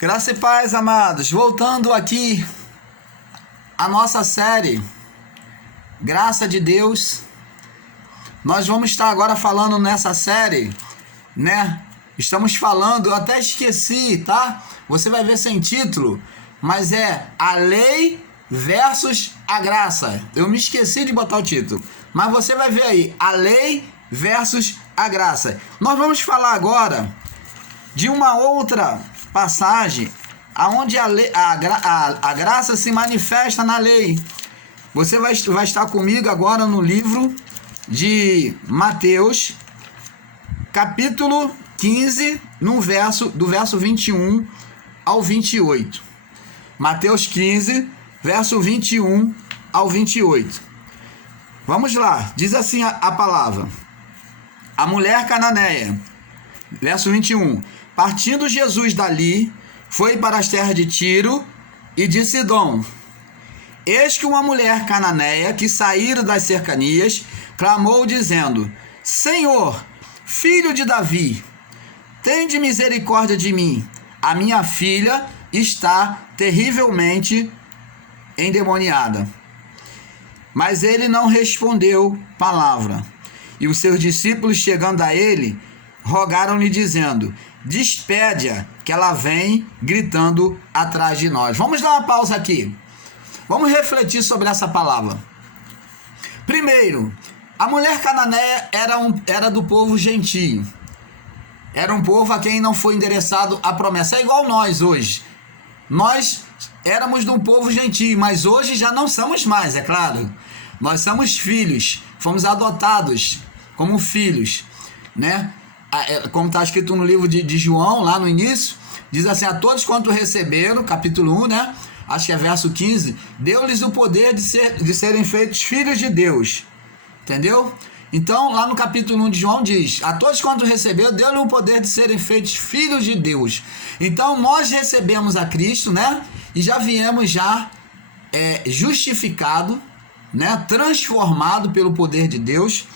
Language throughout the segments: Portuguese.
Graça e paz, amados. Voltando aqui a nossa série Graça de Deus. Nós vamos estar agora falando nessa série, né? Estamos falando, eu até esqueci, tá? Você vai ver sem título, mas é a lei versus a graça. Eu me esqueci de botar o título, mas você vai ver aí, a lei versus a graça. Nós vamos falar agora de uma outra passagem aonde a graça se manifesta na lei. Você vai estar comigo agora no livro de Mateus, capítulo 15, do verso 21 ao 28. Mateus 15, verso 21 ao 28. Vamos lá, diz assim a palavra. A mulher cananeia, verso 21. Partindo Jesus dali, foi para as terras de Tiro e de Sidom. Eis que uma mulher cananeia, que saíra das cercanias, clamou dizendo: Senhor, filho de Davi, tende misericórdia de mim. A minha filha está terrivelmente endemoniada. Mas ele não respondeu palavra. E os seus discípulos, chegando a ele, rogaram-lhe dizendo: despede-a, que ela vem gritando atrás de nós. Vamos dar uma pausa aqui. Vamos refletir sobre essa palavra. Primeiro, a mulher cananeia era do povo gentio. Era um povo a quem não foi endereçado a promessa. É igual nós hoje. Nós éramos de um povo gentio, mas hoje já não somos mais, é claro. Nós somos filhos, fomos adotados como filhos, né? Como está escrito no livro de João, lá no início, diz assim: a todos quanto receberam, capítulo 1, né? Acho que é verso 15, deu-lhes o poder de serem feitos filhos de Deus. Entendeu? Então, lá no capítulo 1 de João diz: a todos quanto receberam, deu-lhes o poder de serem feitos filhos de Deus. Então, nós recebemos a Cristo, né? E já viemos justificado, né? Transformado pelo poder de Deus.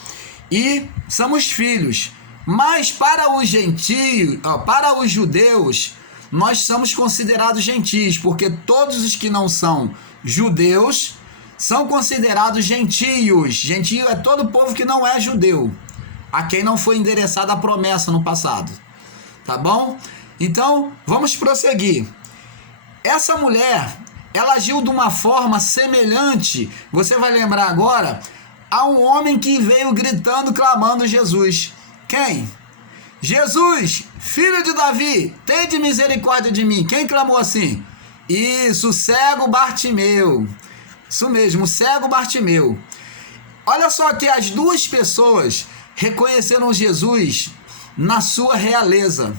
E somos filhos. Mas para os gentios, para os judeus, nós somos considerados gentios, porque todos os que não são judeus são considerados gentios. Gentio é todo povo que não é judeu, a quem não foi endereçada a promessa no passado. Tá bom? Então, vamos prosseguir. Essa mulher, ela agiu de uma forma semelhante, você vai lembrar agora, a um homem que veio gritando, clamando Jesus. Quem? Jesus, filho de Davi, tende misericórdia de mim. Quem clamou assim? Isso, o cego Bartimeu. Isso mesmo, o cego Bartimeu. Olha só que as duas pessoas reconheceram Jesus na sua realeza,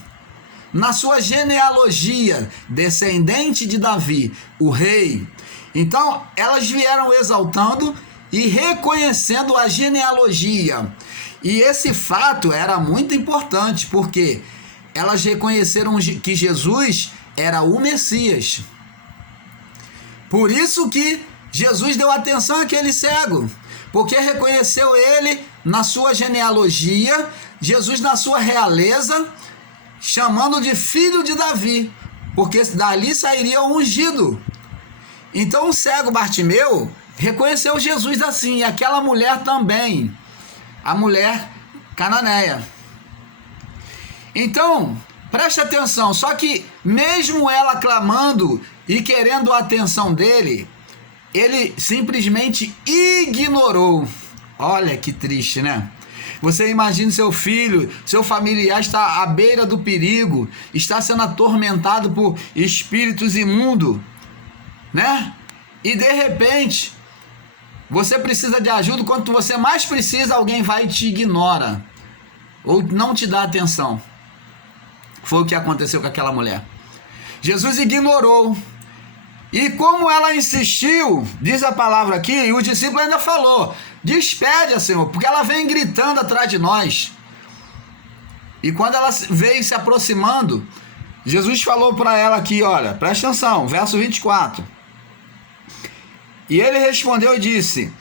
na sua genealogia, descendente de Davi, o rei. Então, elas vieram exaltando e reconhecendo a genealogia. E esse fato era muito importante, porque elas reconheceram que Jesus era o Messias. Por isso que Jesus deu atenção àquele cego, porque reconheceu ele na sua genealogia, Jesus na sua realeza, chamando de filho de Davi, porque dali sairia o ungido. Então o cego Bartimeu reconheceu Jesus assim, e aquela mulher também, a mulher cananeia. Então, preste atenção, só que mesmo ela clamando e querendo a atenção dele, ele simplesmente ignorou. Olha que triste, né? Você imagina seu filho, seu familiar está à beira do perigo, está sendo atormentado por espíritos imundos, né? E de repente, você precisa de ajuda, quando você mais precisa, alguém vai e te ignora, ou não te dá atenção. Foi o que aconteceu com aquela mulher. Jesus ignorou. E como ela insistiu, diz a palavra aqui, e o discípulo ainda falou: despede-a, Senhor, porque ela vem gritando atrás de nós. E quando ela veio se aproximando, Jesus falou para ela aqui, olha, presta atenção, verso 24. E ele respondeu e disse: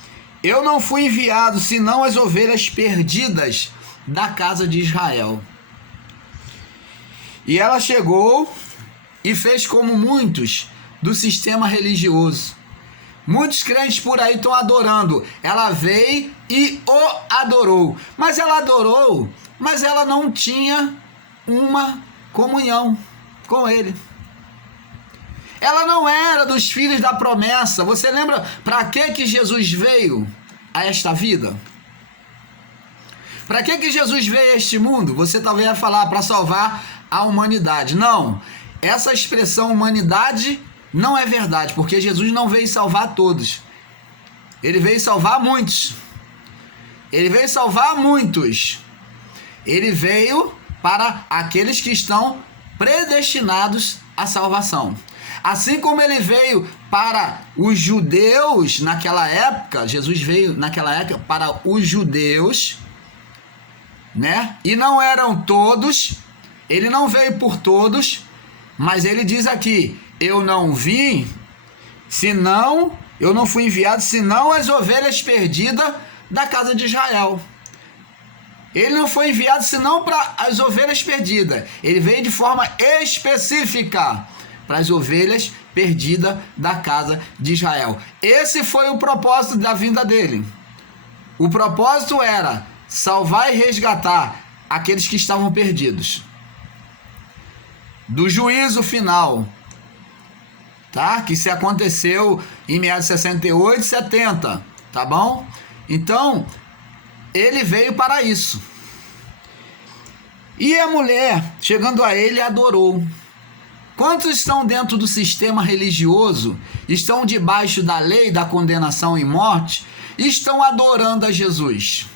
eu não fui enviado senão as ovelhas perdidas da casa de Israel. E ela chegou e fez como muitos do sistema religioso. Muitos crentes por aí estão adorando. Ela veio e o adorou. Mas ela adorou, mas ela não tinha uma comunhão com ele. Ela não era dos filhos da promessa. Você lembra para que Jesus veio a esta vida? Para que Jesus veio a este mundo? Você talvez vai falar para salvar a humanidade. Não, essa expressão humanidade não é verdade, porque Jesus não veio salvar todos. Ele veio salvar muitos. Ele veio salvar muitos. Ele veio para aqueles que estão predestinados à salvação. Assim como ele veio para os judeus naquela época, Jesus veio naquela época para os judeus, né? E não eram todos, ele não veio por todos, mas ele diz aqui: eu não vim, senão, eu não fui enviado, senão as ovelhas perdidas da casa de Israel. Ele não foi enviado senão para as ovelhas perdidas. Ele veio de forma específica para as ovelhas perdidas da casa de Israel. Esse foi o propósito da vinda dele. O propósito era salvar e resgatar aqueles que estavam perdidos do juízo final, tá? Que se aconteceu em meados de 68 e 70, tá bom? Então, ele veio para isso. E a mulher, chegando a ele, adorou. Quantos estão dentro do sistema religioso, estão debaixo da lei da condenação e morte, estão adorando a Jesus?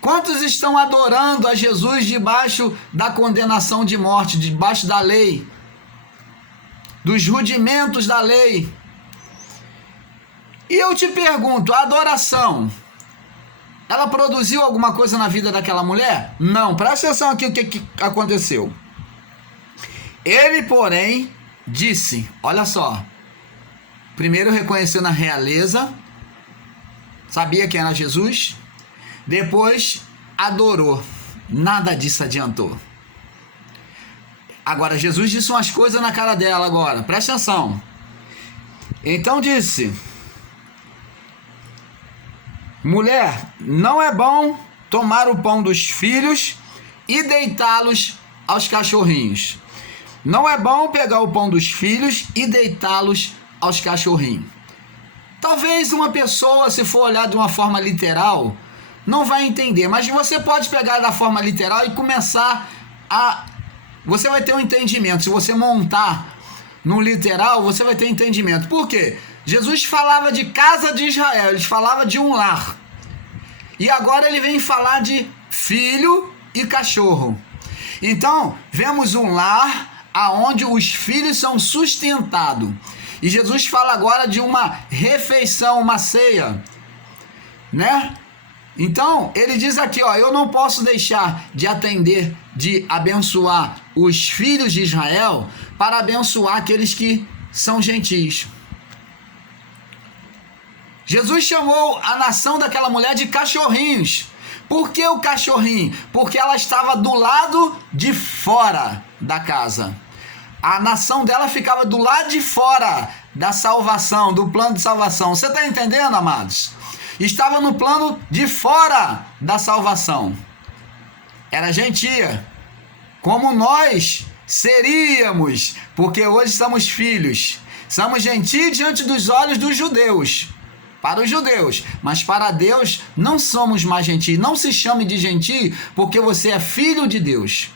Quantos estão adorando a Jesus debaixo da condenação de morte, debaixo da lei, dos rudimentos da lei? E eu te pergunto, a adoração, ela produziu alguma coisa na vida daquela mulher? Não. Presta atenção aqui o que aconteceu. Ele, porém, disse, olha só, primeiro reconheceu na realeza, sabia quem era Jesus, depois adorou. Nada disso adiantou. Agora, Jesus disse umas coisas na cara dela agora, presta atenção. Então disse: mulher, não é bom tomar o pão dos filhos e deitá-los aos cachorrinhos. Não é bom pegar o pão dos filhos e deitá-los aos cachorrinhos. Talvez uma pessoa, se for olhar de uma forma literal, não vai entender, mas você pode pegar da forma literal e começar a... Você vai ter um entendimento. Se você montar no literal, você vai ter entendimento. Por quê? Jesus falava de casa de Israel, ele falava de um lar. E agora ele vem falar de filho e cachorro. Então, vemos um lar aonde os filhos são sustentados. E Jesus fala agora de uma refeição, uma ceia, né? Então, ele diz aqui, ó, eu não posso deixar de atender, de abençoar os filhos de Israel para abençoar aqueles que são gentis. Jesus chamou a nação daquela mulher de cachorrinhos. Por que o cachorrinho? Porque ela estava do lado de fora da casa. A nação dela ficava do lado de fora da salvação, do plano de salvação. Você está entendendo, amados? Estava no plano de fora da salvação. Era gentia, como nós seríamos, porque hoje somos filhos. Somos gentis diante dos olhos dos judeus, para os judeus, mas para Deus não somos mais gentis. Não se chame de gentil, porque você é filho de Deus.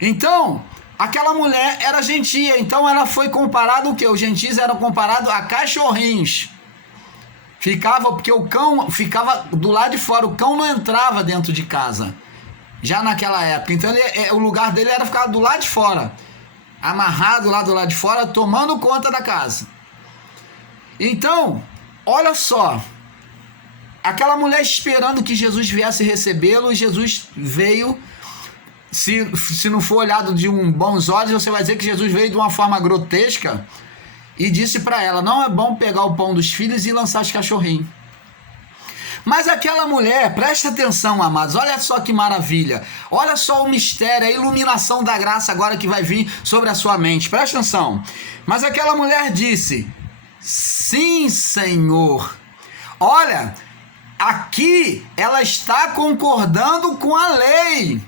Então, aquela mulher era gentia, então ela foi comparada o quê? Os gentis eram comparados a cachorrinhos. Ficava, porque o cão ficava do lado de fora, o cão não entrava dentro de casa, já naquela época. Então o lugar dele era ficar do lado de fora, amarrado lá do lado de fora, tomando conta da casa. Então, olha só, aquela mulher esperando que Jesus viesse recebê-lo, e Jesus veio. Se não for olhado de bons olhos, você vai dizer que Jesus veio de uma forma grotesca e disse para ela: não é bom pegar o pão dos filhos e lançar os cachorrinhos. Mas aquela mulher, presta atenção, amados, olha só que maravilha, olha só o mistério, a iluminação da graça agora que vai vir sobre a sua mente, presta atenção. Mas aquela mulher disse: sim, Senhor. Olha, aqui ela está concordando com a lei.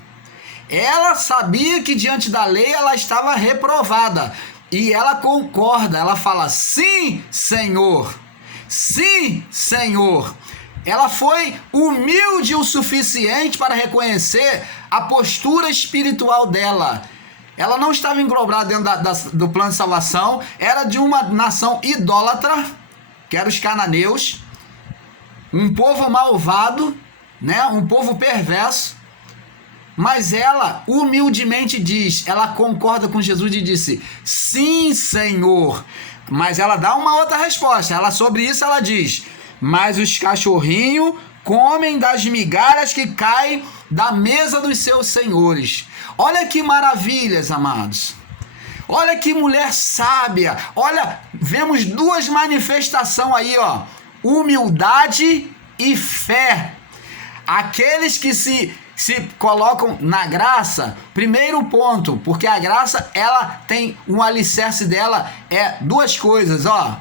Ela sabia que diante da lei ela estava reprovada. E ela concorda, ela fala: sim, Senhor. Sim, Senhor. Ela foi humilde o suficiente para reconhecer a postura espiritual dela. Ela não estava englobada dentro do plano de salvação, era de uma nação idólatra, que eram os cananeus, um povo malvado, né? Um povo perverso. Mas ela humildemente diz, ela concorda com Jesus e disse: sim, Senhor. Mas ela dá uma outra resposta. Ela, sobre isso, ela diz: mas os cachorrinhos comem das migalhas que caem da mesa dos seus senhores. Olha que maravilhas, amados. Olha que mulher sábia. Olha, vemos duas manifestações aí, ó: humildade e fé. Aqueles que se colocam na graça, primeiro ponto, porque a graça, ela tem um alicerce dela, é duas coisas, ó: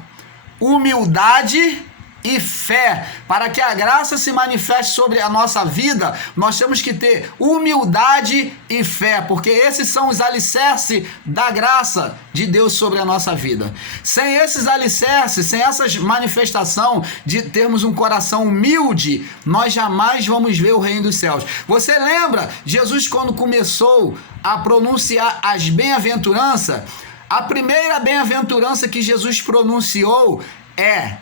humildade e fé. Para que a graça se manifeste sobre a nossa vida, nós temos que ter humildade e fé, porque esses são os alicerces da graça de Deus sobre a nossa vida. Sem esses alicerces, sem essas manifestações de termos um coração humilde, nós jamais vamos ver o reino dos céus. Você lembra Jesus quando começou a pronunciar as bem-aventuranças? A primeira bem-aventurança que Jesus pronunciou é: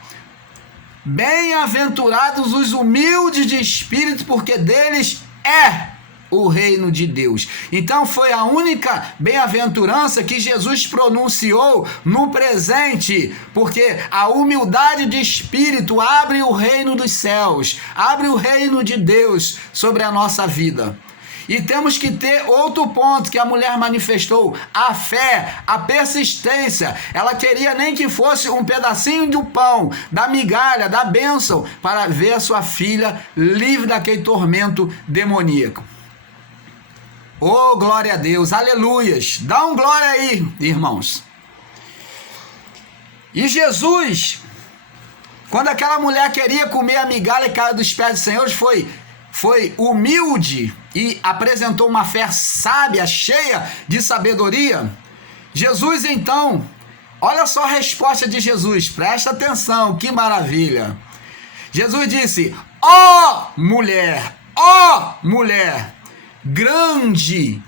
bem-aventurados os humildes de espírito, porque deles é o reino de Deus. Então foi a única bem-aventurança que Jesus pronunciou no presente, porque a humildade de espírito abre o reino dos céus, abre o reino de Deus sobre a nossa vida. E temos que ter outro ponto que a mulher manifestou: a fé, a persistência. Ela queria nem que fosse um pedacinho do pão, da migalha, da bênção, para ver a sua filha livre daquele tormento demoníaco. Oh, glória a Deus, aleluias. Dá um glória aí, irmãos. E Jesus, quando aquela mulher queria comer a migalha e caiu dos pés do Senhor, foi humilde e apresentou uma fé sábia, cheia de sabedoria. Jesus, então, olha só a resposta de Jesus, presta atenção, que maravilha. Jesus disse: ó mulher, grande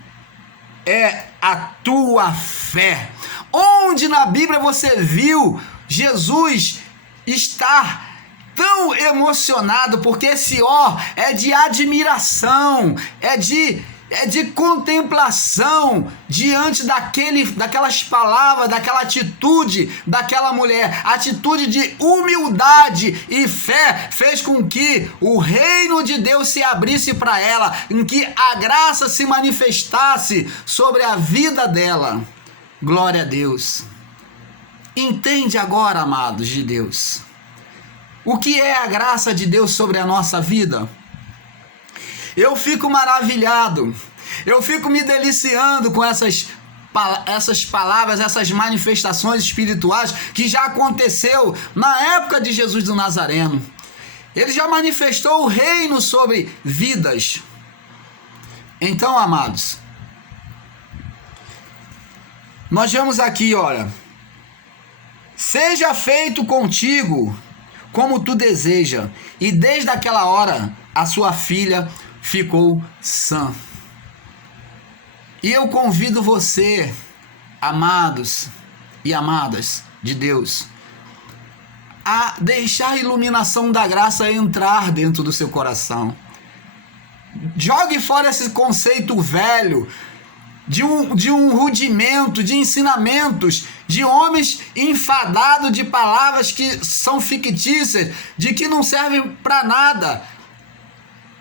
é a tua fé. Onde na Bíblia você viu Jesus estar tão emocionado? Porque esse ó é de admiração, é de contemplação diante daquelas palavras, daquela atitude daquela mulher. A atitude de humildade e fé fez com que o reino de Deus se abrisse para ela, em que a graça se manifestasse sobre a vida dela. Glória a Deus. Entende agora, amados de Deus, o que é a graça de Deus sobre a nossa vida? Eu fico maravilhado, eu fico me deliciando com essas palavras, essas manifestações espirituais que já aconteceu na época de Jesus do Nazareno. Ele já manifestou o reino sobre vidas. Então, amados, nós vemos aqui, olha: seja feito contigo como tu deseja. E desde aquela hora a sua filha ficou sã. E eu convido você, amados e amadas de Deus, a deixar a iluminação da graça entrar dentro do seu coração. Jogue fora esse conceito velho de um rudimento, de ensinamentos, de homens enfadados de palavras que são fictícias, de que não servem para nada.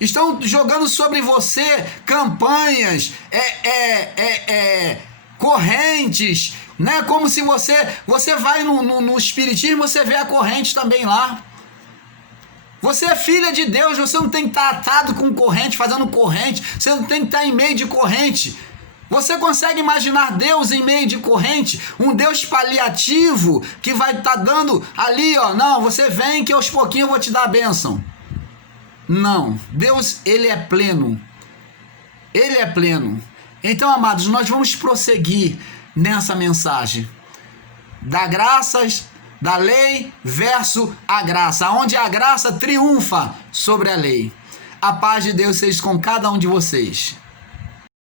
Estão jogando sobre você campanhas, correntes, né? Como se você vai no espiritismo, você vê a corrente também lá. Você é filha de Deus, você não tem que estar atado com corrente, fazendo corrente, você não tem que estar em meio de corrente. Você consegue imaginar Deus em meio de corrente? Um Deus paliativo que vai estar dando ali, ó, não, você vem que aos pouquinhos eu vou te dar a bênção. Não, Deus, ele é pleno. Ele é pleno. Então, amados, nós vamos prosseguir nessa mensagem. Da graças, da lei versus a graça, onde a graça triunfa sobre a lei. A paz de Deus seja com cada um de vocês.